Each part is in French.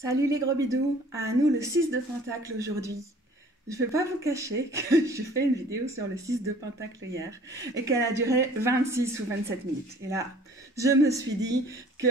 Salut les gros bidous, à nous le 6 de Pentacle aujourd'hui. Je ne vais pas vous cacher que j'ai fait une vidéo sur le 6 de Pentacle hier et qu'elle a duré 26 ou 27 minutes. Et là, je me suis dit que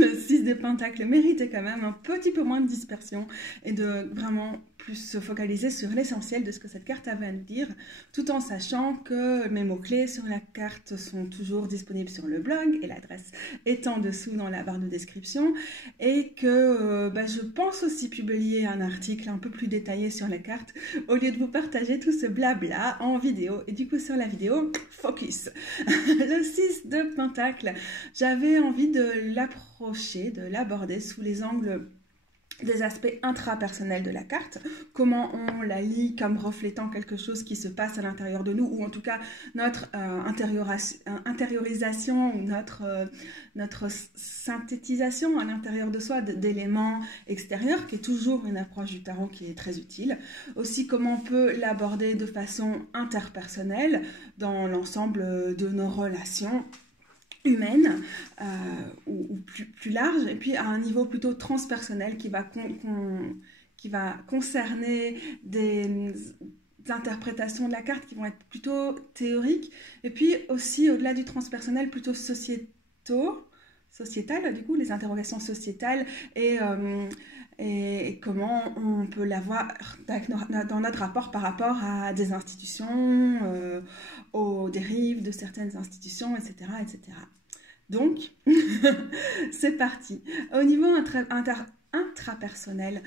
le 6 de Pentacle méritait quand même un petit peu moins de dispersion et de vraiment plus se focaliser sur l'essentiel de ce que cette carte avait à nous dire, tout en sachant que mes mots-clés sur la carte sont toujours disponibles sur le blog et l'adresse est en dessous dans la barre de description et que je pense aussi publier un article un peu plus détaillé sur la carte au lieu de vous partager tout ce blabla en vidéo. Et du coup, sur la vidéo, focus. Le 6 de Pentacle, j'avais envie de l'approcher, de l'aborder sous les angles des aspects intrapersonnels de la carte, comment on la lit comme reflétant quelque chose qui se passe à l'intérieur de nous, ou en tout cas notre intériorisation, ou notre synthétisation à l'intérieur de soi d'éléments extérieurs, qui est toujours une approche du tarot qui est très utile. Aussi comment on peut l'aborder de façon interpersonnelle dans l'ensemble de nos relations humaine ou plus large, et puis à un niveau plutôt transpersonnel qui va concerner des interprétations de la carte qui vont être plutôt théoriques, et puis aussi au-delà du transpersonnel plutôt sociétal, du coup les interrogations sociétales et comment on peut l'avoir dans notre rapport par rapport à des institutions, aux dérives de certaines institutions, etc. etc. Donc, c'est parti. Au niveau intrapersonnel,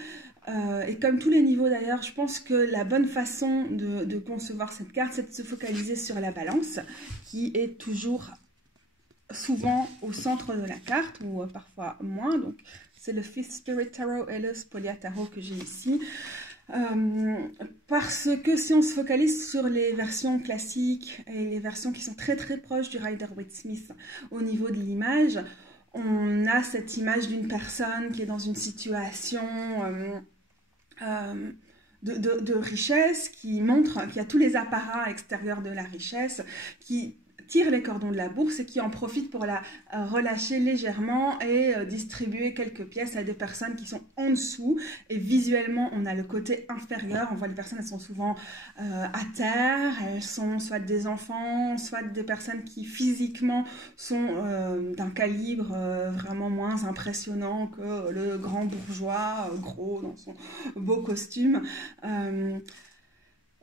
et comme tous les niveaux d'ailleurs, je pense que la bonne façon de concevoir cette carte, c'est de se focaliser sur la balance, qui est toujours souvent au centre de la carte, ou parfois moins. Donc, c'est le Fifth Spirit Tarot et le Spolia Tarot que j'ai ici. Parce que si on se focalise sur les versions classiques et les versions qui sont très très proches du Rider-Waite-Smith au niveau de l'image, on a cette image d'une personne qui est dans une situation de richesse, qui montre qu'il y a tous les apparats extérieurs de la richesse, qui tire les cordons de la bourse et qui en profite pour la relâcher légèrement et distribuer quelques pièces à des personnes qui sont en dessous. Et visuellement, on a le côté inférieur. On voit les personnes, elles sont souvent à terre. Elles sont soit des enfants, soit des personnes qui physiquement sont d'un calibre vraiment moins impressionnant que le grand bourgeois, gros dans son beau costume.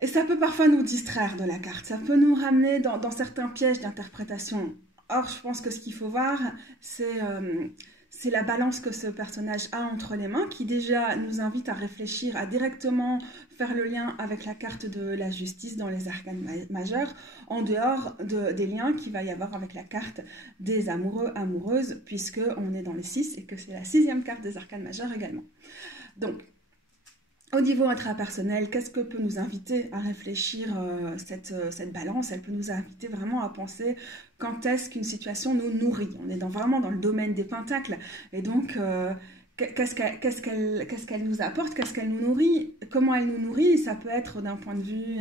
Et ça peut parfois nous distraire de la carte, ça peut nous ramener dans certains pièges d'interprétation. Or, je pense que ce qu'il faut voir, c'est la balance que ce personnage a entre les mains, qui déjà nous invite à réfléchir, à directement faire le lien avec la carte de la justice dans les arcanes majeurs, en dehors des liens qu'il va y avoir avec la carte des amoureux, amoureuses, puisqu'on est dans les 6 et que c'est la 6e carte des arcanes majeurs également. Donc, au niveau intrapersonnel, qu'est-ce que peut nous inviter à réfléchir cette balance? Elle peut nous inviter vraiment à penser quand est-ce qu'une situation nous nourrit. On est vraiment dans le domaine des pentacles. Et donc, qu'est-ce qu'elle nous apporte? Qu'est-ce qu'elle nous nourrit? Comment elle nous nourrit? Ça peut être d'un point de vue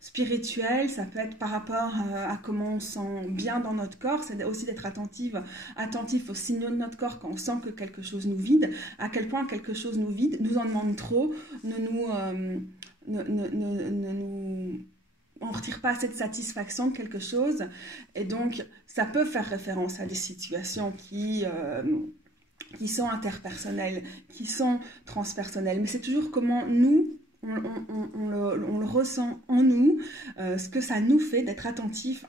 spirituel, ça peut être par rapport à comment on se sent bien dans notre corps, c'est aussi d'être attentif aux signaux de notre corps quand on sent que quelque chose nous vide, à quel point quelque chose nous vide, nous en demande trop, on ne retire pas assez de satisfaction de quelque chose, et donc ça peut faire référence à des situations qui sont interpersonnelles, qui sont transpersonnelles, mais c'est toujours comment nous, on le ressent en nous, ce que ça nous fait d'être attentif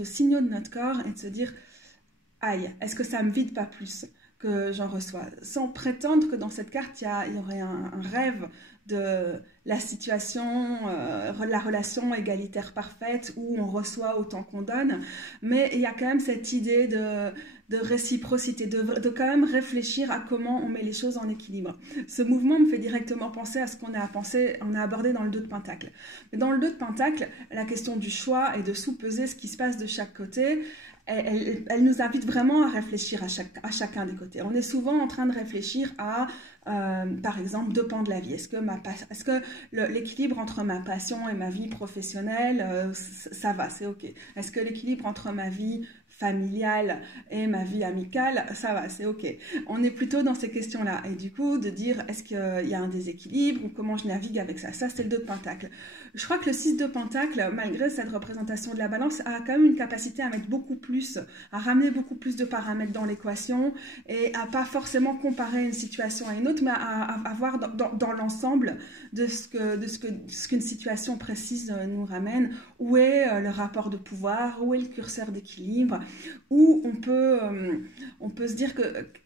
aux signaux de notre corps et de se dire « Aïe, est-ce que ça me vide pas plus que j'en reçois ?» Sans prétendre que dans cette carte, il y aurait un rêve de la situation, la relation égalitaire parfaite où on reçoit autant qu'on donne, mais il y a quand même cette idée de réciprocité, de quand même réfléchir à comment on met les choses en équilibre. Ce mouvement me fait directement penser à ce qu'on a abordé dans le 2 de Pentacle. Mais dans le 2 de Pentacle, la question du choix et de sous-peser ce qui se passe de chaque côté, elle nous invite vraiment à réfléchir à chacun des côtés. On est souvent en train de réfléchir à, par exemple, 2 pans de la vie. Est-ce que l'équilibre entre ma passion et ma vie professionnelle, ça va, c'est ok? Est-ce que l'équilibre entre ma vie familiale et ma vie amicale, ça va, c'est ok. On est plutôt dans ces questions-là. Et du coup, de dire, est-ce qu'il y a un déséquilibre ou comment je navigue avec ça? Ça, c'est le 2 de Pentacle. Je crois que le 6 de Pentacle, malgré cette représentation de la balance, a quand même une capacité à mettre beaucoup plus, à ramener beaucoup plus de paramètres dans l'équation et à pas forcément comparer une situation à une autre, mais à voir dans l'ensemble de ce qu'une situation précise nous ramène, où est le rapport de pouvoir, où est le curseur d'équilibre, où on peut se dire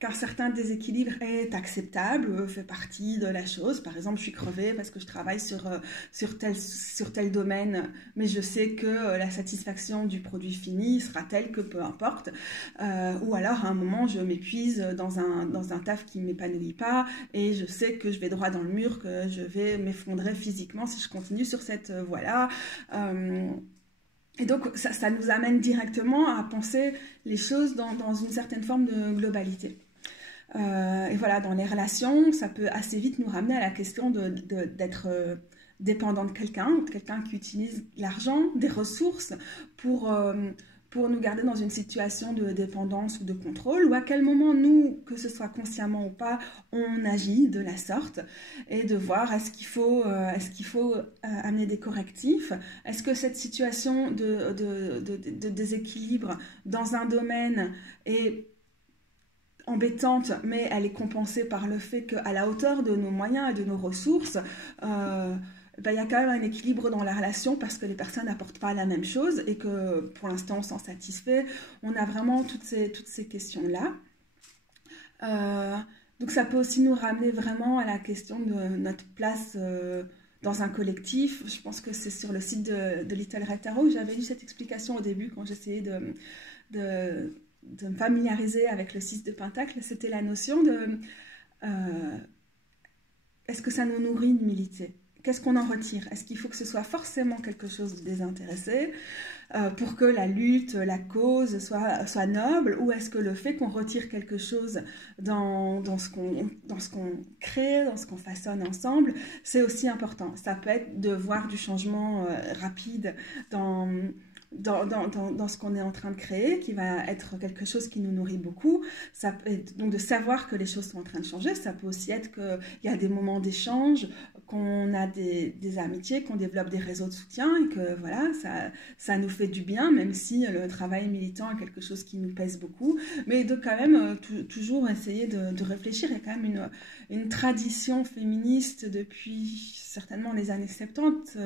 qu'un certain déséquilibre est acceptable, fait partie de la chose. Par exemple, je suis crevée parce que je travaille sur tel domaine, mais je sais que la satisfaction du produit fini sera telle que peu importe. Ou alors, à un moment, je m'épuise dans un taf qui ne m'épanouit pas et je sais que je vais droit dans le mur, que je vais m'effondrer physiquement si je continue sur cette voie-là. Et donc, ça nous amène directement à penser les choses dans une certaine forme de globalité. Et voilà, dans les relations, ça peut assez vite nous ramener à la question d'être dépendant de quelqu'un qui utilise l'argent, des ressources pour nous garder dans une situation de dépendance ou de contrôle, ou à quel moment nous, que ce soit consciemment ou pas, on agit de la sorte, et de voir est-ce qu'il faut amener des correctifs, est-ce que cette situation de déséquilibre dans un domaine est embêtante, mais elle est compensée par le fait qu'à la hauteur de nos moyens et de nos ressources, il y a quand même un équilibre dans la relation parce que les personnes n'apportent pas la même chose et que pour l'instant on s'en satisfait. On a vraiment toutes ces questions-là. Donc ça peut aussi nous ramener vraiment à la question de notre place dans un collectif. Je pense que c'est sur le site de Little Red Tarot où j'avais lu cette explication au début quand j'essayais de me familiariser avec le 6 de Pentacle. C'était la notion de est-ce que ça nous nourrit d'humilité? Qu'est-ce qu'on en retire? Est-ce qu'il faut que ce soit forcément quelque chose de désintéressé pour que la lutte, la cause soit noble, ou est-ce que le fait qu'on retire quelque chose dans ce qu'on crée, dans ce qu'on façonne ensemble, c'est aussi important? Ça peut être de voir du changement rapide dans ce qu'on est en train de créer, qui va être quelque chose qui nous nourrit beaucoup. Ça peut être, donc de savoir que les choses sont en train de changer. Ça peut aussi être qu'il y a des moments d'échange, qu'on a des amitiés, qu'on développe des réseaux de soutien et que voilà, ça nous fait du bien, même si le travail militant est quelque chose qui nous pèse beaucoup. Mais de quand même toujours essayer de réfléchir. Il y a quand même une tradition féministe depuis certainement les années 70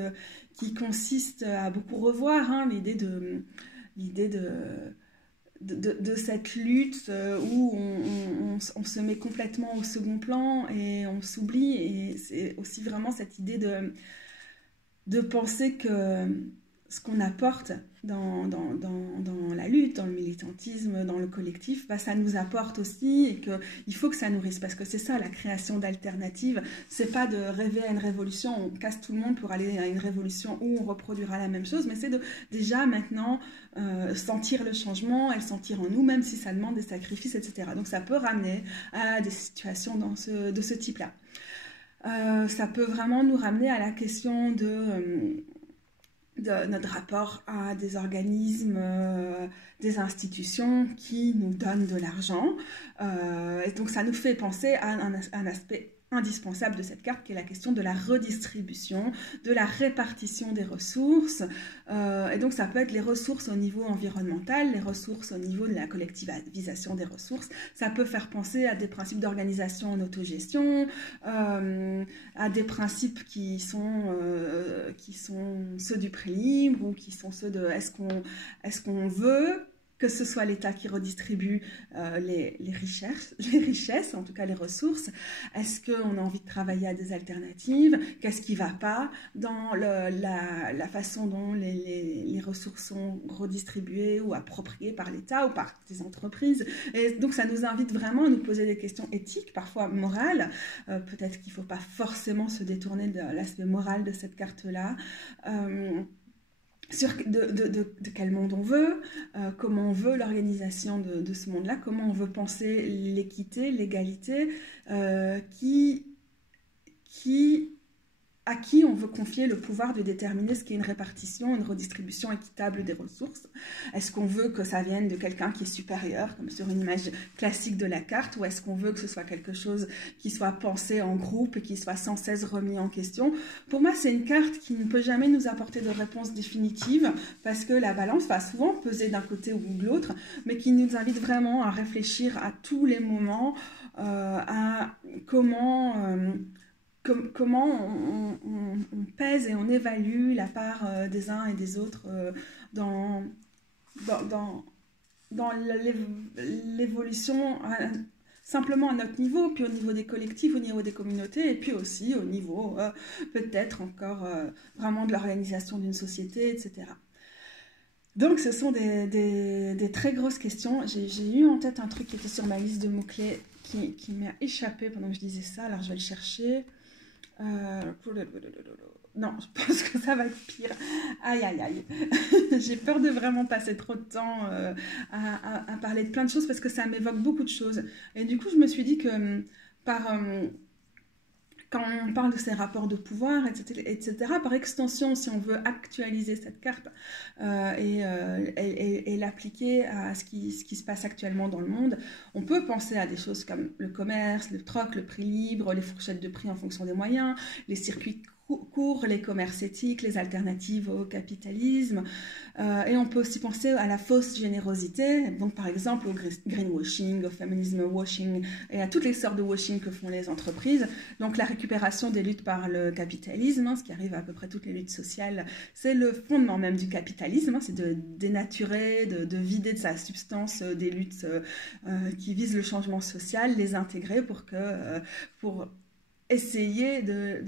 qui consiste à beaucoup revoir l'idée de cette lutte où on se met complètement au second plan et on s'oublie. Et c'est aussi vraiment cette idée de penser que ce qu'on apporte dans la lutte, dans le militantisme, dans le collectif, ça nous apporte aussi et qu'il faut que ça nourrisse. Parce que c'est ça, la création d'alternatives. C'est pas de rêver à une révolution, on casse tout le monde pour aller à une révolution où on reproduira la même chose, mais c'est de déjà maintenant sentir le changement et le sentir en nous, même si ça demande des sacrifices, etc. Donc ça peut ramener à des situations de ce type-là. Ça peut vraiment nous ramener à la question de notre rapport à des organismes, des institutions qui nous donnent de l'argent. Et donc ça nous fait penser à un aspect indispensable de cette carte qui est la question de la redistribution, de la répartition des ressources. Et donc ça peut être les ressources au niveau environnemental, les ressources au niveau de la collectivisation des ressources. Ça peut faire penser à des principes d'organisation en autogestion, à des principes qui sont ceux du prix libre ou qui sont ceux de est-ce qu'on veut que ce soit l'État qui redistribue les richesses, en tout cas les ressources. Est-ce qu'on a envie de travailler à des alternatives? Qu'est-ce qui ne va pas dans la façon dont les ressources sont redistribuées ou appropriées par l'État ou par des entreprises? Et donc ça nous invite vraiment à nous poser des questions éthiques, parfois morales. Peut-être qu'il ne faut pas forcément se détourner de l'aspect moral de cette carte-là. Sur de quel monde on veut, comment on veut l'organisation de ce monde-là, comment on veut penser l'équité, l'égalité, qui à qui on veut confier le pouvoir de déterminer ce qu'est une répartition, une redistribution équitable des ressources. Est-ce qu'on veut que ça vienne de quelqu'un qui est supérieur, comme sur une image classique de la carte, ou est-ce qu'on veut que ce soit quelque chose qui soit pensé en groupe et qui soit sans cesse remis en question? Pour moi, c'est une carte qui ne peut jamais nous apporter de réponse définitive, parce que la balance va souvent peser d'un côté ou de l'autre, mais qui nous invite vraiment à réfléchir à tous les moments, à comment on pèse et on évalue la part des uns et des autres dans l'évolution, simplement à notre niveau, puis au niveau des collectifs, au niveau des communautés, et puis aussi au niveau peut-être encore vraiment de l'organisation d'une société, etc. Donc ce sont des très grosses questions. J'ai eu en tête un truc qui était sur ma liste de mots-clés qui m'a échappé pendant que je disais ça, alors je vais le chercher. Non, je pense que ça va être pire. Aïe, aïe, aïe. J'ai peur de vraiment passer trop de temps à parler de plein de choses parce que ça m'évoque beaucoup de choses. Et du coup, je me suis dit que quand on parle de ces rapports de pouvoir, etc., par extension, si on veut actualiser cette carte et l'appliquer à ce qui se passe actuellement dans le monde, on peut penser à des choses comme le commerce, le troc, le prix libre, les fourchettes de prix en fonction des moyens, les circuits courts, les commerces éthiques, les alternatives au capitalisme. Et on peut aussi penser à la fausse générosité, donc par exemple au greenwashing, au feminism washing et à toutes les sortes de washing que font les entreprises. Donc la récupération des luttes par le capitalisme, hein, ce qui arrive à peu près toutes les luttes sociales, c'est le fondement même du capitalisme, hein, c'est de dénaturer, de vider de sa substance des luttes qui visent le changement social, les intégrer pour essayer de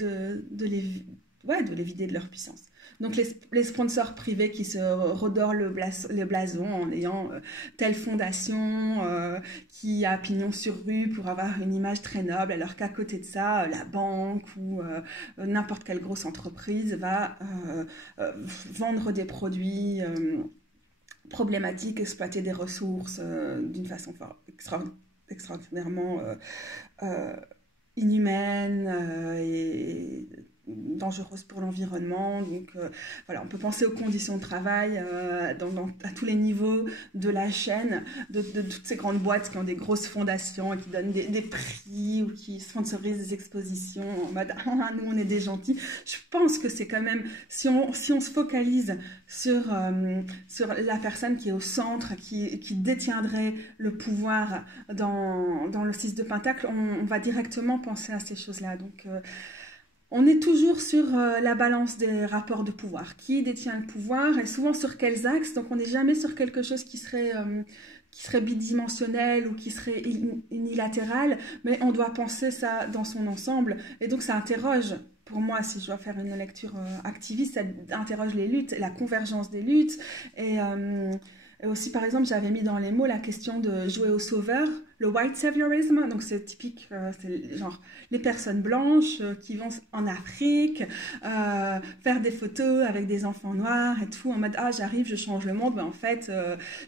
les vider de leur puissance. Donc les sponsors privés qui se redorent le blason en ayant telle fondation qui a pignon sur rue pour avoir une image très noble, alors qu'à côté de ça, la banque ou n'importe quelle grosse entreprise va vendre des produits problématiques, exploiter des ressources d'une façon extraordinairement inhumaine et dangereuse pour l'environnement. Donc voilà, on peut penser aux conditions de travail à tous les niveaux de la chaîne, de toutes ces grandes boîtes qui ont des grosses fondations et qui donnent des prix ou qui sponsorisent des expositions en mode « Ah, nous on est des gentils ». Je pense que c'est quand même, si on se focalise sur la personne qui est au centre, qui détiendrait le pouvoir dans le 6 de Pentacle, on va directement penser à ces choses-là. Donc on est toujours sur la balance des rapports de pouvoir. Qui détient le pouvoir et souvent sur quels axes? Donc on n'est jamais sur quelque chose qui serait bidimensionnel ou qui serait unilatéral, mais on doit penser ça dans son ensemble. Et donc ça interroge, pour moi, si je dois faire une lecture activiste, ça interroge les luttes, la convergence des luttes. Et aussi, par exemple, j'avais mis dans les mots la question de jouer au sauveur, le white saviorism, donc c'est typique, c'est genre les personnes blanches qui vont en Afrique faire des photos avec des enfants noirs et tout, en mode « Ah, j'arrive, je change le monde », mais en fait,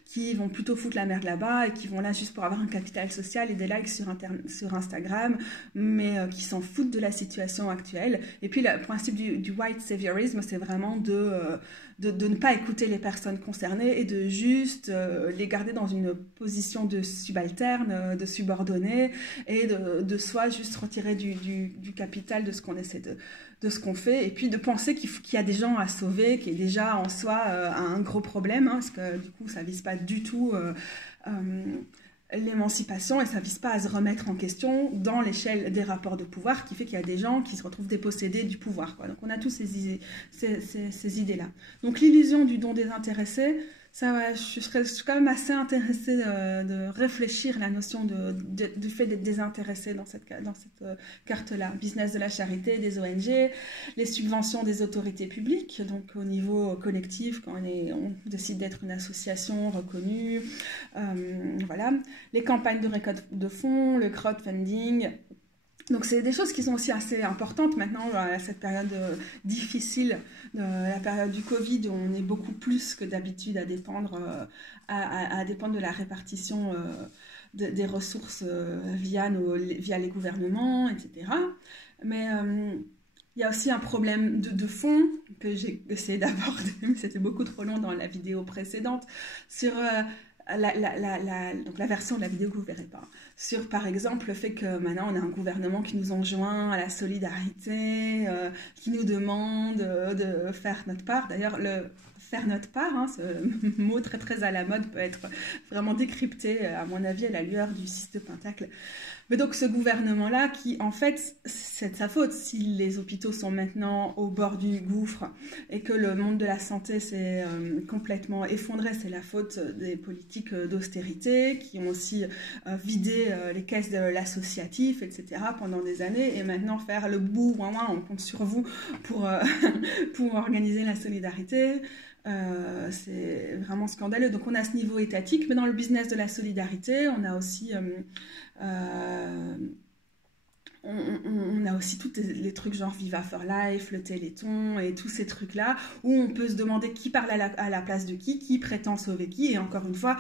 qui vont plutôt foutre la merde là-bas et qui vont là juste pour avoir un capital social et des likes sur Instagram, mais qui s'en foutent de la situation actuelle. Et puis, le principe du white saviorism, c'est vraiment de ne pas écouter les personnes concernées et de juste les garder dans une position de subalterne, de subordonné, et de soi juste retirer du capital de ce qu'on essaie de ce qu'on fait, et puis de penser qu'il y a des gens à sauver, qui est déjà en soi un gros problème, hein, parce que du coup ça vise pas du tout l'émancipation et ça vise pas à se remettre en question dans l'échelle des rapports de pouvoir, qui fait qu'il y a des gens qui se retrouvent dépossédés du pouvoir, quoi. Donc on a tous ces idées-là. Donc l'illusion du don désintéressé, ça, ouais, je suis quand même assez intéressée de réfléchir la notion du fait d'être désintéressé dans cette carte-là. Business de la charité, des ONG, les subventions des autorités publiques, donc au niveau collectif, quand on décide d'être une association reconnue, voilà. Les campagnes de récolte de fonds, le crowdfunding. Donc c'est des choses qui sont aussi assez importantes maintenant à cette période difficile, la période du Covid, où on est beaucoup plus que d'habitude à dépendre de la répartition des ressources via les gouvernements, etc. Mais il y a aussi un problème de fond que j'ai essayé d'aborder, mais c'était beaucoup trop long dans la vidéo précédente, sur donc la version de la vidéo que vous ne verrez pas. Sur, par exemple, le fait que maintenant, on a un gouvernement qui nous enjoint à la solidarité, qui nous demande de faire notre part. D'ailleurs, le faire notre part, hein, ce mot très très à la mode, peut être vraiment décrypté, à mon avis, à la lueur du 6 de Pentacle. Mais donc ce gouvernement-là, qui en fait, c'est de sa faute si les hôpitaux sont maintenant au bord du gouffre et que le monde de la santé s'est complètement effondré, c'est la faute des politiques d'austérité qui ont aussi vidé les caisses de l'associatif, etc. pendant des années, et maintenant faire le bout, on compte sur vous pour, pour organiser la solidarité. C'est vraiment scandaleux. Donc on a ce niveau étatique, mais dans le business de la solidarité, on a aussi tous les trucs genre Viva for Life, le Téléthon et tous ces trucs-là où on peut se demander qui parle à la place de qui prétend sauver qui, et encore une fois,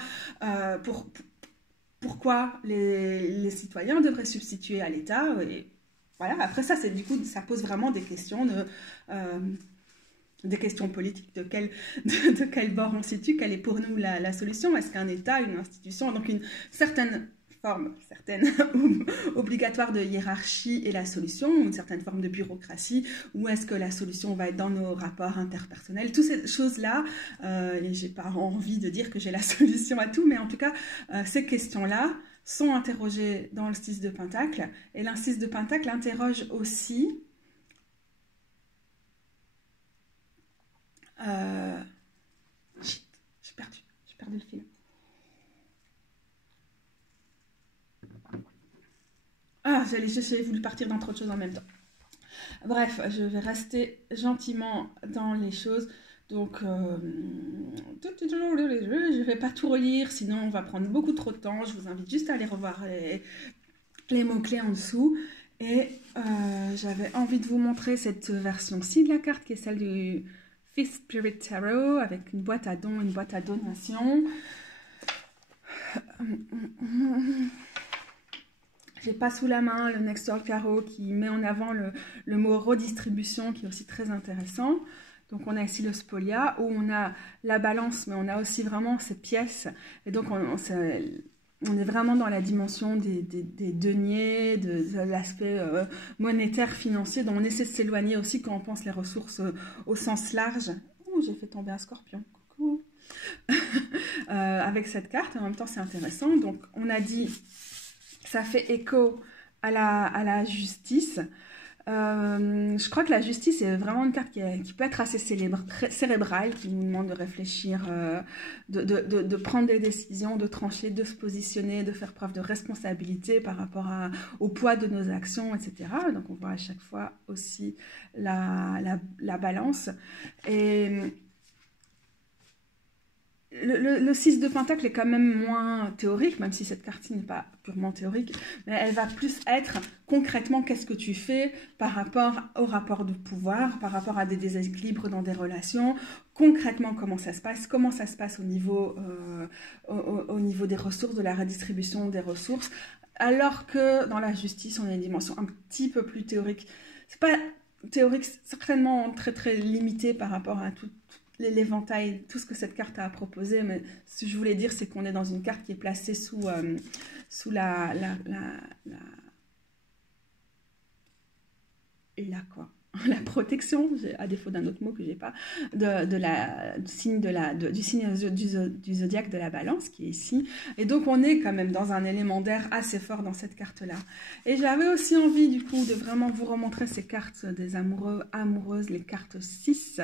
pourquoi les citoyens devraient substituer à l'État. Et voilà. Après ça, du coup, ça pose vraiment des questions des questions politiques, de quel bord on situe, quelle est pour nous la solution. Est-ce qu'un État, une institution, donc une certaine forme obligatoire de hiérarchie est la solution, ou une certaine forme de bureaucratie, ou est-ce que la solution va être dans nos rapports interpersonnels, toutes ces choses-là, et j'ai pas envie de dire que j'ai la solution à tout, mais en tout cas, ces questions-là sont interrogées dans le 6 de Pentacle, et le 6 de Pentacle interroge aussi shit, j'ai perdu le fil. Ah, j'ai voulu partir dans trop de choses en même temps. Bref, je vais rester gentiment dans les choses. Donc, je ne vais pas tout relire, sinon on va prendre beaucoup trop de temps. Je vous invite juste à aller revoir les mots-clés en dessous. Et j'avais envie de vous montrer cette version-ci de la carte, qui est celle du Fifth Spirit Tarot, avec une boîte à dons, une boîte à donation. J'ai pas sous la main le Next World Tarot qui met en avant le mot redistribution, qui est aussi très intéressant. Donc on a ici le Spolia, où on a la balance, mais on a aussi vraiment ces pièces. Et donc on est vraiment dans la dimension des deniers, de l'aspect monétaire, financier, dont on essaie de s'éloigner aussi quand on pense les ressources au sens large. Oh, j'ai fait tomber un scorpion. Coucou. Avec cette carte, en même temps c'est intéressant. Donc on a dit, ça fait écho à la justice. Je crois que la justice est vraiment une carte qui peut être assez cérébrale, qui nous demande de réfléchir, de prendre des décisions, de trancher, de se positionner, de faire preuve de responsabilité par rapport au poids de nos actions, etc. Donc on voit à chaque fois aussi la balance. Et le 6 de Pentacle est quand même moins théorique, même si cette carte-ci n'est pas purement théorique, mais elle va plus être concrètement qu'est-ce que tu fais par rapport au rapport de pouvoir, par rapport à des déséquilibres dans des relations, concrètement comment ça se passe au niveau des ressources, de la redistribution des ressources, alors que dans la justice, on a une dimension un petit peu plus théorique. C'est pas théorique, certainement très très limité par rapport à tout l'éventail, tout ce que cette carte a à proposer, mais ce que je voulais dire, c'est qu'on est dans une carte qui est placée sous la protection, à défaut d'un autre mot que j'ai pas, du signe du zodiaque de la Balance, qui est ici. Et donc on est quand même dans un élément d'air assez fort dans cette carte-là. Et j'avais aussi envie du coup de vraiment vous remontrer ces cartes des amoureux, amoureuses, les cartes 6,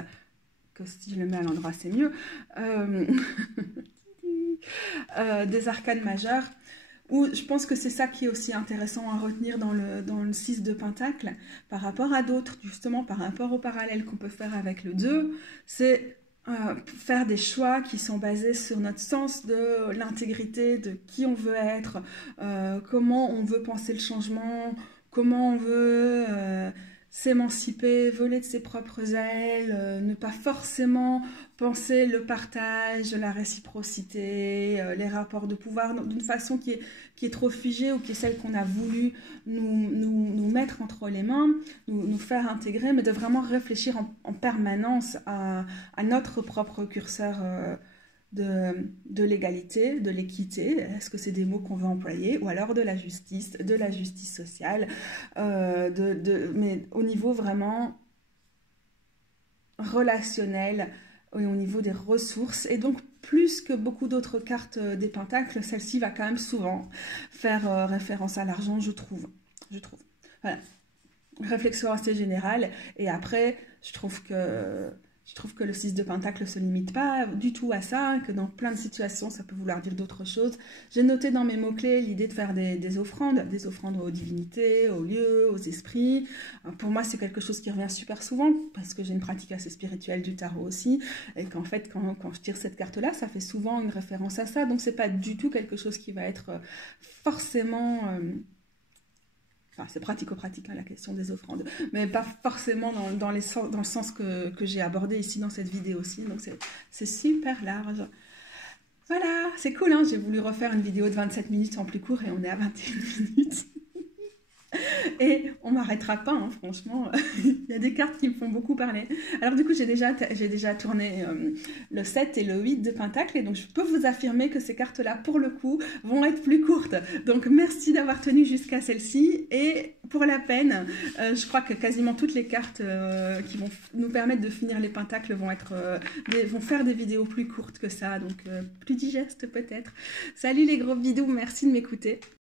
que si je le mets à l'endroit c'est mieux, des arcanes majeures, où je pense que c'est ça qui est aussi intéressant à retenir dans le 6 de Pentacle, par rapport à d'autres, justement par rapport au parallèle qu'on peut faire avec le 2, c'est faire des choix qui sont basés sur notre sens de l'intégrité, de qui on veut être, comment on veut penser le changement, comment on veut s'émanciper, voler de ses propres ailes, ne pas forcément penser le partage, la réciprocité, les rapports de pouvoir d'une façon qui est trop figée, ou qui est celle qu'on a voulu nous mettre entre les mains, nous faire intégrer, mais de vraiment réfléchir en permanence à notre propre curseur de l'égalité, de l'équité. Est-ce que c'est des mots qu'on veut employer, ou alors de la justice sociale, mais au niveau vraiment relationnel, et au niveau des ressources. Et donc, plus que beaucoup d'autres cartes des pentacles, celle-ci va quand même souvent faire référence à l'argent, je trouve. Voilà. Réflexion assez générale. Et après, je trouve que le 6 de Pentacle ne se limite pas du tout à ça, que dans plein de situations, ça peut vouloir dire d'autres choses. J'ai noté dans mes mots-clés l'idée de faire des offrandes aux divinités, aux lieux, aux esprits. Pour moi, c'est quelque chose qui revient super souvent, parce que j'ai une pratique assez spirituelle du tarot aussi, et qu'en fait, quand je tire cette carte-là, ça fait souvent une référence à ça. Donc, c'est pas du tout quelque chose qui va être forcément... Enfin, c'est pratico-pratique, hein, la question des offrandes, mais pas forcément dans le sens que j'ai abordé ici dans cette vidéo aussi, donc c'est super large. Voilà, c'est cool, hein, j'ai voulu refaire une vidéo de 27 minutes en plus court et on est à 21 minutes. Et on m'arrêtera pas, hein, franchement. Il y a des cartes qui me font beaucoup parler. Alors du coup, j'ai déjà tourné le 7 et le 8 de Pentacle. Et donc, je peux vous affirmer que ces cartes-là, pour le coup, vont être plus courtes. Donc, merci d'avoir tenu jusqu'à celle-ci. Et pour la peine, je crois que quasiment toutes les cartes qui vont nous permettre de finir les Pentacles vont faire des vidéos plus courtes que ça. Donc, plus digestes peut-être. Salut les gros bidous, merci de m'écouter.